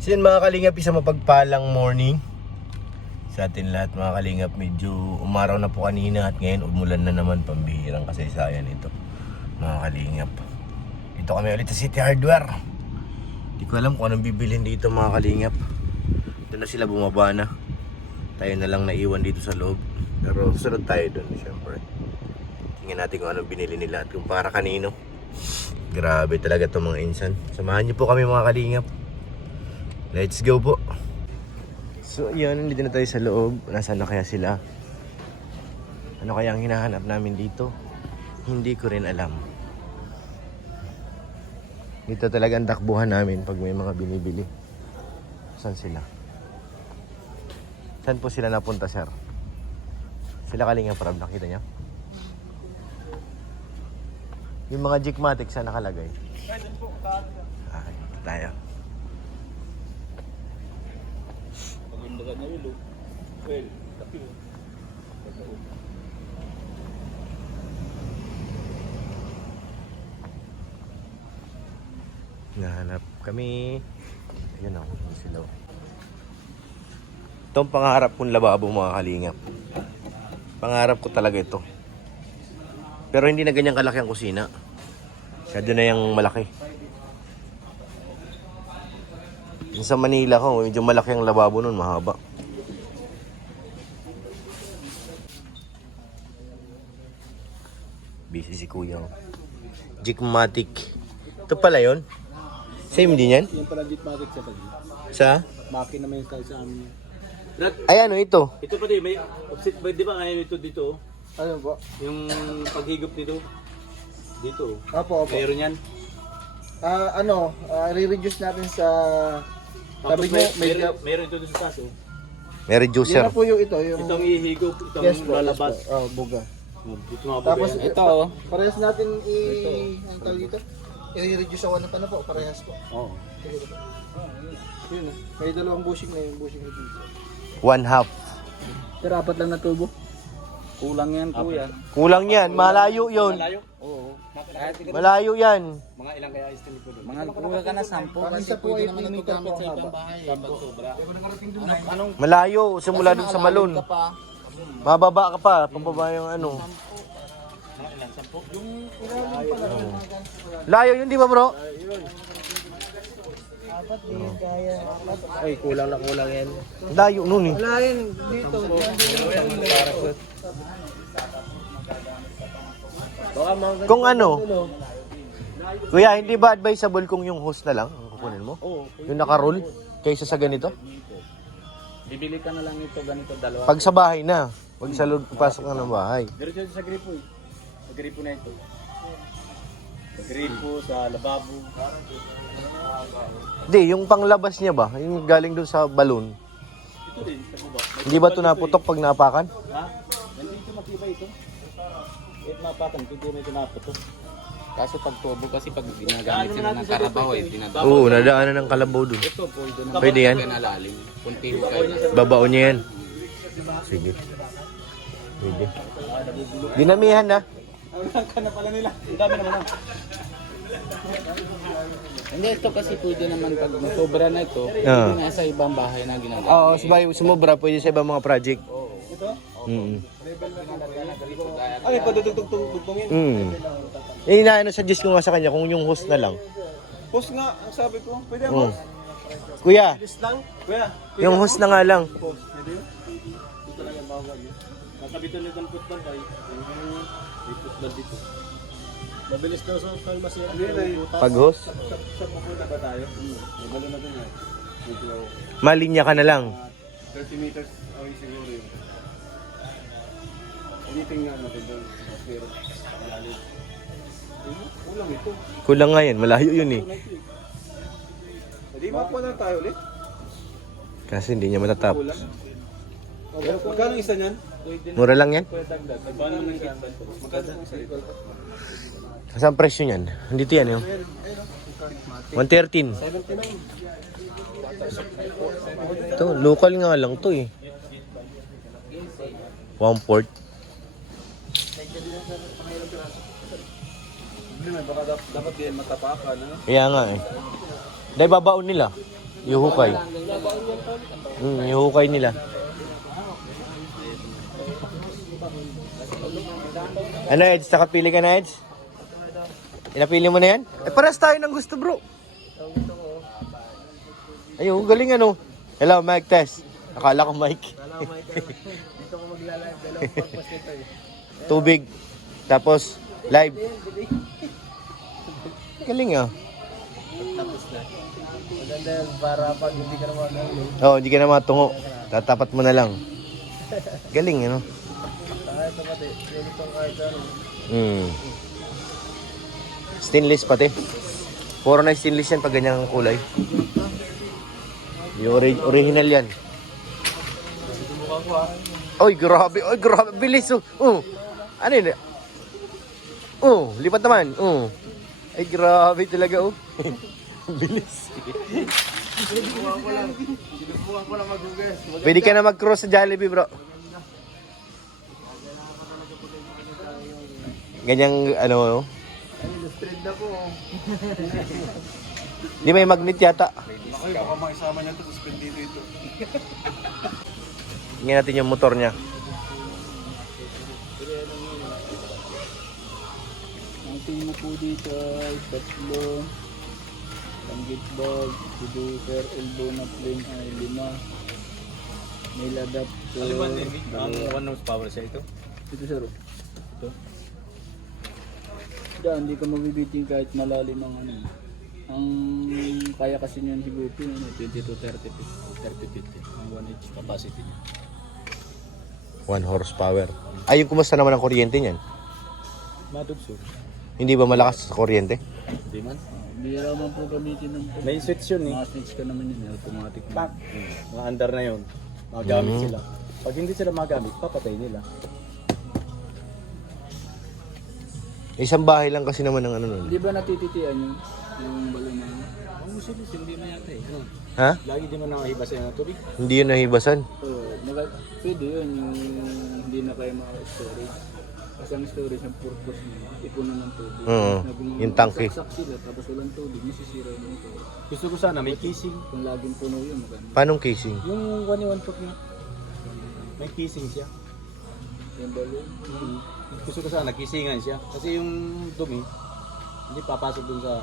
So yun mga kalingap, isang mapagpalang morning sa atin lahat mga kalingap. Medyo umaraw na po kanina at ngayon umulan na naman, pambihirang kasaysayan ito mga kalingap. Dito kami ulit sa City Hardware. Hindi ko alam kung anong bibilhin dito mga kalingap. Doon na sila bumaba na. Tayo na lang naiwan dito sa loob. Pero sunod tayo doon syempre. Tingnan natin kung anong binili nila at kung para kanino. Grabe talaga itong mga insan. Samahan niyo po kami mga kalingap. Let's go po. So yun, dito na tayo sa loob. Nasaan na kaya sila? Ano kaya ang hinahanap namin dito? Hindi ko rin alam. Dito talaga ang takbuhan namin pag may mga binibili. Saan sila? Saan po sila napunta, sir? Sila Kalingap Rab, nakita niyo? Yung mga Jigmatic saan nakalagay? Okay, tayo. Maganda na ulo. Well, tapi mo. Nahanap kami. Ayun o, sila. Ito ang pangarap kong lababo mga kalingap. Pangarap ko talaga ito. Pero hindi na ganyan kalaki ang kusina. Kaya na yung malaki. Yung sa Manila ko, medyo malaki ang lababo nun, mahaba. Busy si Kuya. Jigmatic. Ito pala yun? Same din yan? Yung pala Jigmatic sa pag. Sa? Makina naman yung sa amin. Ay ano ito? Ito pa din, may offset ba, di ba ngayon ito dito? Ano po? Yung paghigop nito. Dito. Opo. Mayroon yan. Re-reduce natin sa... Tapos Sabi niyo, meron ito doon sa taas. Oh. May Yun reducer. na po yung ito. Yung... Itong ihigop, itong Yes po, lalabas. yes po. Buga. Dito mga Tapos bagay. ito, parehas natin ang tawag dito. I-reduce ako na po, parehas po. Oo. Sige po. Yun na. May dalawang bushing na yung bushing reducer. 1/2. Pero apat lang na tubo. Kulang yan, kuya. Kulang yan, malayo yun. Malayo? Oo. Malayo yan. Mga ilang kaya estimate ko doon? Mga kulang ka na 10 Ang isa po ay 3 meter po ang haba. Anong Malayo, simula dun sa balon. Mababa ka pa, pababa yung ano. mga ilang? 10? Yung ilalim pala. Layo yun, di ba bro? Apat din kaya. Ay, kulang na kulang yan. Layo nun eh. Wala yun dito. Baka mga Kung ano, kuya, hindi ba advisable kung yung hose na lang ang kukunin mo? Oo. Yung naka-roll kaysa sa ganito? Bibili ka na lang ito ganito dalawa. Pag sa bahay na, pag sa loob pasok ka ng bahay. Diretso sa gripo eh. Sa gripo na ito. Sa gripo, sa lababo. Hindi, yung panglabas niya ba? Yung galing dun sa balon. Ito din, sa baba. Hindi ba ito naputok pag napakan? Ha? Nandito matibay ito. Kahit mapakan, hindi may tinaputok. Kaso pag tubo kasi pag ginagamit sila ng karabaw dinadaan. Oo, nadaanan ng kalabaw dun. Ito po doon Pwede yan? na lalim. Kunti ho kayo na. Babaon niya yan. Sige. Pwede. Dinamihan na. Ang ka na pala nila. Ang dami naman na. Hindi, ito kasi pwede naman pag sobra na ito, Ah. pwede na sa ibang bahay na ginagawa. Oo, sumobra. Pwede sa ibang mga project. Ito? Mm. Ay, padudugtugtugtugtungin. Suggest ko nga sa kanya kung yung host na lang. Post nga, ang sabi ko. Pwede ang Oo. post. Kuya, List lang. Kuya. yung host na nga lang. Post. Pwede yun? Ito talaga bawal yun. Nakabito nito ang putbal tayo. May putbal dito. Mabilis daw sa kalma siya. Pag host, Sa pupunta ba tayo? May balo na din yan. Medyo malinya ka na lang. 30 meters away siguro yun. Hindi tingnan natin doon. Pero, malalim. Ulang ito. Kulang nga yan, malayo yun eh. Hindi mapuha na tayo ulit. Kasi hindi niya matatapos. Kulang. Pero magkano isa niyan? Mura lang yan. Paano naman isa? Magkano isa? Kasi ang presyo niyan. Dito yan yung 113. 79. Ito, local nga lang to eh. 1/4. Baka dapat din matapakan. Kaya nga eh. Dahil babaon nila. Yuhukay. Yuhukay nila. Ano, Eds? Nakapili ka na, Eds? Inapili mo na yan? Eh, paras tayo ng gusto, bro. Ayun, galing ano. Hello, mic test. Akala ko mic. Dito ko magla-live. Dalawang purpose nito eh. Tubig. Tapos, live. Galing ah. Tapos na. Maganda yan para pag hindi ka na magagaling. Oo, hindi ka na matungo. Tatapat mo na lang. Galing, ano? Kahit ito pati. Ganito kahit ano. Stainless pati. Puro na stainless yan pag ganyan ang kulay. Yung original yan. Mukha ko ha. Oy, grabe. Oy, grabe. Bilis, oh. Ano yun? Lipat naman. Ay, grabe talaga, oh. Bilis. Sinubukan ko lang mag-gugas. Pwede ka na mag-cross sa Jollibee, bro. Ganyang, ano, Ay, illustrated na po. di may magnet yata. Ay, baka makisama niya ito. Suspend dito ito. Tingnan natin yung motor niya. Ang tingin mo po dito ay tatlo. Tanggit bag, reducer, elbow na flame ay 5. Nail adapter. Ang 1 horsepower siya ito. Ito sir. Ito. Diyan, hindi ka mabibiting kahit malalim ang ano. Ang kaya kasi niyan siguro 20 to 30 feet. Ang 1 inch capacity niya. 1 horsepower. Ay, yung kumusta naman ang kuryente niyan? Madugso. Hindi ba malakas sa kuryente? Hindi man. Hindi naman po gamitin ng May switch yun eh. mga switch ka naman yun, automatic. Pack. Mga under na yun. Magamit Mm. sila. Pag hindi sila magamit, papatay nila. Isang bahay lang kasi naman ng ano nun. Hindi ba natititian yun? Yung balon na yun? Ang musilis, hindi na yata eh. Ha? Lagi din mo nakahibas ng tubig. Hindi yun nahibasan. Pwede yun, yung hindi na kayo maka-storage. Kasi ang storage ng purpose niya, ipunan ng tubig. Oo, yung tangke. Saksak sila, tapos walang tubig, masisira yung ito. Gusto ko sana may kissing. Kung laging puno yun, maganda. Paanong casing? Yung 1 foot niya. May kissing siya. Yung balon, Gusto ko sana kissingan siya. Kasi yung dumi, hindi papasok dun sa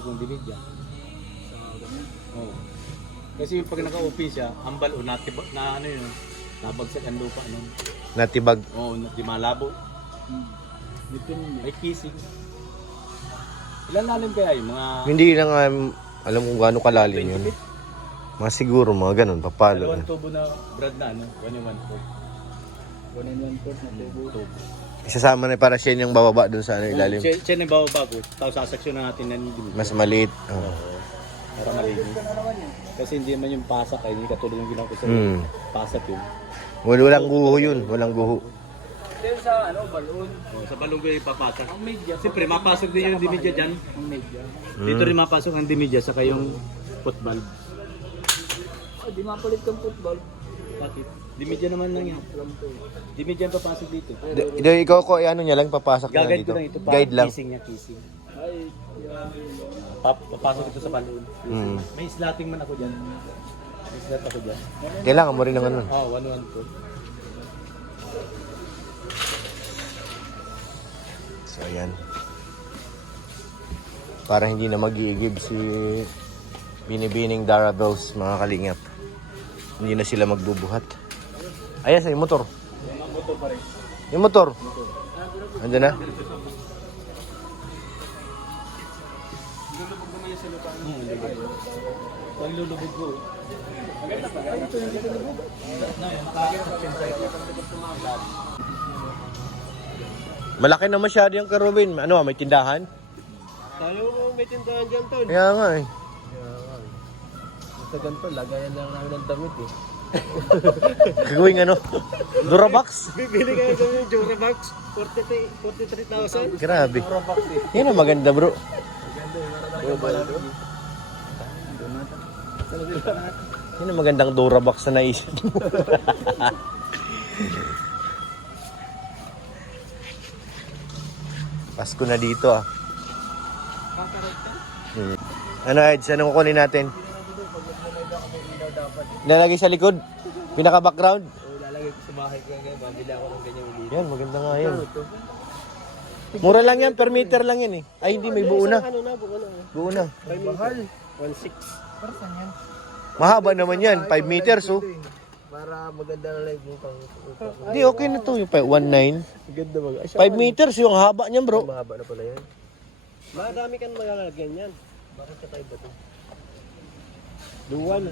yung dimidya. sa ganun. Oo. Kasi yung pag naka-OP siya, ang balo na ano yun, nabagsak ang lupa nun. Natibag. Oo, di malabo. Ito yun. May kissing. Ilan lalim kaya yung mga Hindi lang alam kung gaano kalalim 20 yun. feet? Mga siguro, mga ganun, papalo. Dalawang tubo na brad na ano, 1 foot. 1 and 1 fourth na tubo. Isasama na para siya yung bababa dun sa ano ilalim. Siya na bababa ko, tapos sasaksyon na natin ng dimidya. Mas maliit. Oo. Para malinis. Kasi hindi man yung pasak ay hindi katulad yung ginawa ko sa pasak yun. Walang guho yun. Walang guho. Then sa balon, Sa balong ko yung papasak. ang media. Siyempre, mapasok din yung dimidya dyan. Ang media. Dito rin mapasok ang dimidya saka yung foot valve. Di mapalit kang football. Bakit? Dimidya naman lang yan. Alam ko. Dimidya ang papasok dito. Ikaw ko, ano niya lang, papasok na Gagawin dito. ko lang ito. Guide lang. Kissing niya, kissing. Ay, yan. Papasok ito sa balon. Mm. May slotting man ako dyan. May slot ako dyan. Kailangan mo rin ng ano. Oo, 1 foot. So, ayan. Para hindi na mag-iigib si Binibining Darabels, mga kalingap. Hindi na sila magbubuhat. Ayan, sa yung motor. Motor pa rin. Yung motor. Andun na. Lulubog naman yan sa lupa. Pag lulubog ko. Maganda pa. Ay, ito yung dito lubog. Malaki na masyado yung Kerubin. Ano, may tindahan? Tayo may tindahan dyan, Ton. Kaya nga eh. Sa ganito, lagayan lang namin ng damit eh. Gagawing ano? Durabox? Bibili kayo sa mga Durabox, 43,000. Grabe. Durabox eh. Yan ang maganda, bro. Yan ang magandang Durabox na naisip mo. Pasko na dito ah. Ano Eds, anong kukunin natin? Nalagay sa likod. Pinaka-background. Lalagay ko sa bahay ko ngayon. Bumili ako ng ganyan ulit. Yan, maganda nga yan. Mura lang yan, per meter lang yan eh. Ay, hindi, may buo na. Ano na, buo na. Buo na. Mahal. 1.6. Para saan yan? Mahaba naman yan, 5 meters oh. Para maganda na live mo pang. Hindi, okay na to. Yung 1.9. Ganda mag. 5 meters yung haba niyan bro. Mahaba na pala yan. Madami kang malalagyan yan. Bakit ka tayo ba ito? Duwan.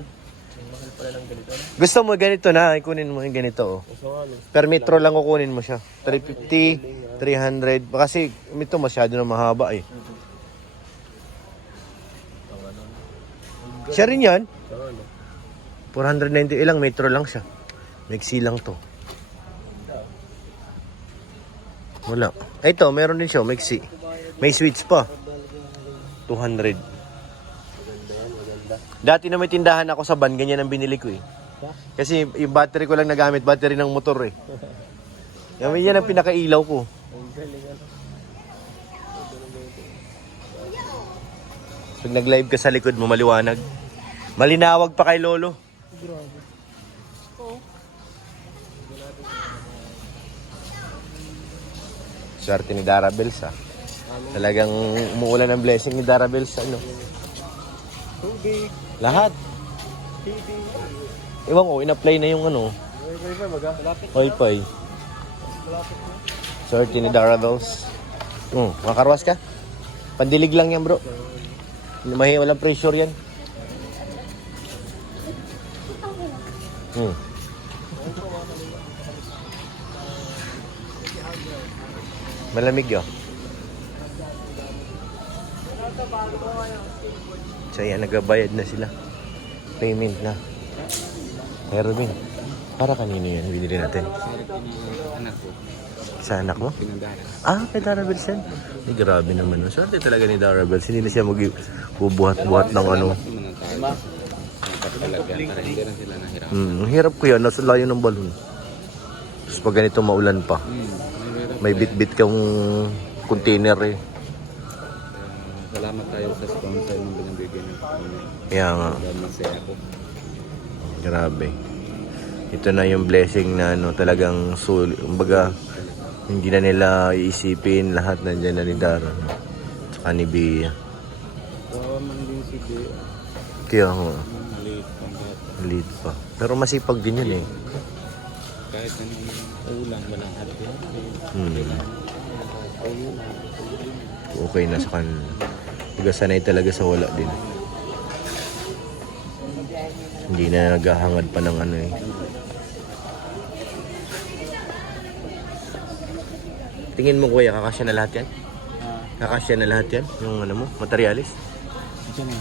Mahal pala ng ganito. Gusto mo ganito na, ikunin mo yung ganito oh. So ano? Per metro lang kukunin mo siya. 350, 300. Kasi ito masyado na mahaba eh. Siya rin yan. So ano? 490 ilang metro lang siya. Mixi lang to. Wala. Ito, meron din siya, mixi. May switch pa. 200. Dati na may tindahan ako sa van, ganyan ang binili ko eh. Kasi yung battery ko lang nagamit, battery ng motor eh. Yan ang pinakailaw ko. Pag nag-live ka sa likod mo, maliwanag. Malinawag pa kay Lolo. Swerte ni Dara Bells ah. Talagang umuulan ng blessing ni Dara Bells ano. Tubig. Lahat. TV. Ewan ko, in-apply na yung ano, Wi-Fi baga? Malapit. Wi-Fi. Swerte ni Dara Bells. Makakarwas ka? Pandilig lang yan bro. Walang pressure yan. Malamig yun. So yan, nagabayad na sila. Payment na. Pero Min, para kanino yan binili natin? Anak ko. Sa anak mo? Pinandara. Ah, kay Dara Bells yan. Ay, grabe naman. Swerte talaga ni Dara Bells. Hindi na siya bubuhat-buhat ng ano. Talaga, para hindi na sila nahirap. Hirap ko yan. Nasa layo ng balon. Tapos pag ganito maulan pa. May bit-bit kang container eh. Salamat tayo sa sponsor ng binibigyan ng Kaya nga. dahil masaya ako. Grabe. Ito na yung blessing na ano, talagang kumbaga, hindi na nila iisipin lahat nandiyan na ni Dara. Tsaka ni Bea. Kawawa man din si Bea. Kaya nga, Maliit pang bata. lead pa. Pero masipag din yun eh. Kahit anong ulang, walang hati. Okay na sa kanila. Sanay talaga sa wala din. Hindi na naghahangad pa ng ano eh. Tingin mo kuya, kakasya na lahat yan? Kakasya na lahat yan? Yung ano mo, materialis? Diyan na.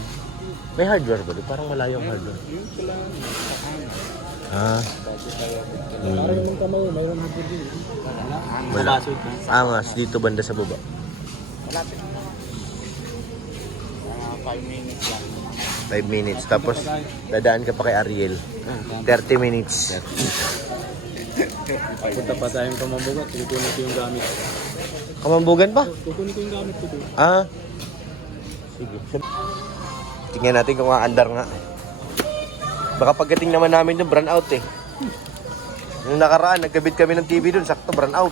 May hardware ba? Parang malayo ang hardware. Yung pala, Ah, bago tayo. Para yung kamay, mayroon na din. wala. Angas dito banda sa baba. Malapit na. 5 minutes lang. 5 minutes. Tapos dadaan ka pa kay Ariel. 30 minutes. Punta pa tayong kamambugat. Kukunin ko yung gamit. Kamambugan pa? Kukunin ko yung gamit ko doon. Ah. Sige. Tingnan natin kung aandar nga. Baka pagdating naman namin doon, brand out eh. Nung nakaraan, nagkabit kami ng TV doon, sakto brand out.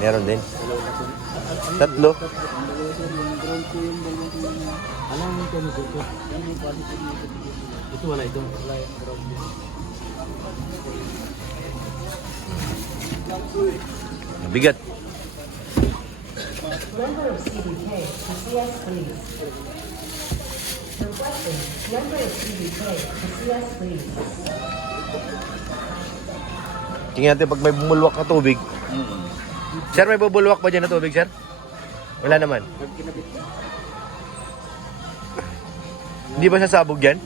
Meron din. Tatlo. Alam mo ito nito. Ito wala ito. Wala yung ground. Mabigat. Member of CBK, PCS please. Requesting member of CBK, PCS please. Tingnan natin pag may bumulwak na tubig. Sir, may bubulwak ba dyan na tubig, sir? Wala naman. Hindi ba sasabog yan?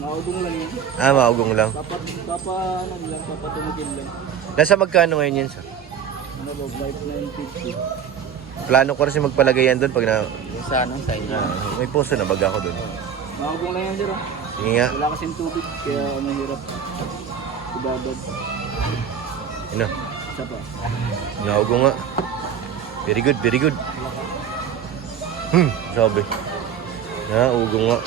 Maugong lang yun. Ah, maugong lang. Papatumugin lang. Nasa magkano ngayon yan, sir? Ano ba, 5,950. Plano ko rin magpalagay yan doon pag na... Yung sa anong sa inyo? may puso na baga ako doon. Maugong lang yan, sir. Sige nga. Wala kasing tubig, kaya mahirap. Ibabad. Ano? Isa pa. Naugo nga. Very good, very good. Sabi. Naugo nga.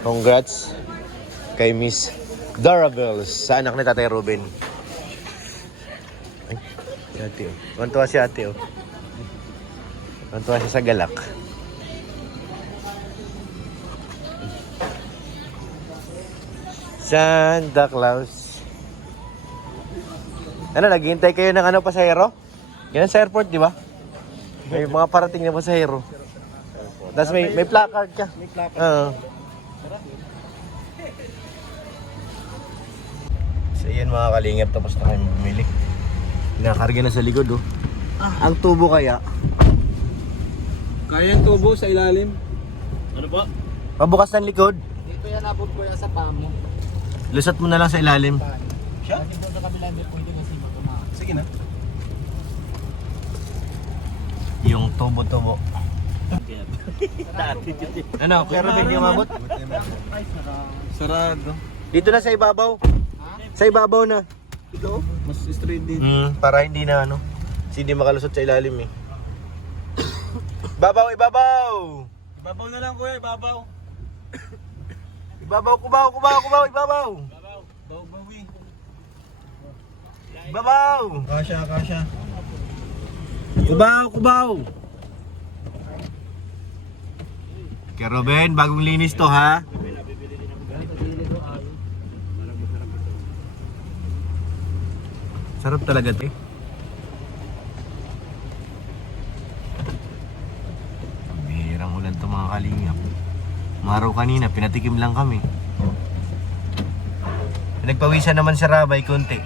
Congrats kay Miss Dorabels sa anak ni Tatay Ruben. Ay, si ate oh. Mantuwa si ate oh. Mantuwa siya sa galak. Santa Claus. Ano, naghihintay kayo ng ano, pasahero? Ganun sa airport, di ba? May mga parating na pasahero. Tapos may placard ka. May placard. Oo. So yan mga kalingap, tapos na kayo bumili. Nakakarga na sa likod oh. Ang tubo kaya, Kaya yung tubo sa ilalim. Ano ba? pabukas ng likod. Dito yan abot ko yan sa pamo. Lusot mo na lang sa ilalim. Siya? Dito sa kabila hindi pwede kasi matumaan. Sige na. Yung tubo-tubo. Ano, pero medyo mabot? Sarado. Dito na sa ibabaw. Sa ibabaw na. Ito, mas straight din. Para hindi na ano. Kasi hindi makalusot sa ilalim eh. Ibabaw, ibabaw! Ibabaw na lang kuya, ibabaw. Ibabaw, kubaw, kubaw, kubaw, ibabaw! Bawi. Ibabaw! Kasha. Kubaw, kubaw! Kaya Ruben, bagong linis to ha? Sarap talaga ito eh. Bihirang ulan to mga kalingap. Maraw kanina, pinatikim lang kami. Nagpawisan naman sa Rabay konti.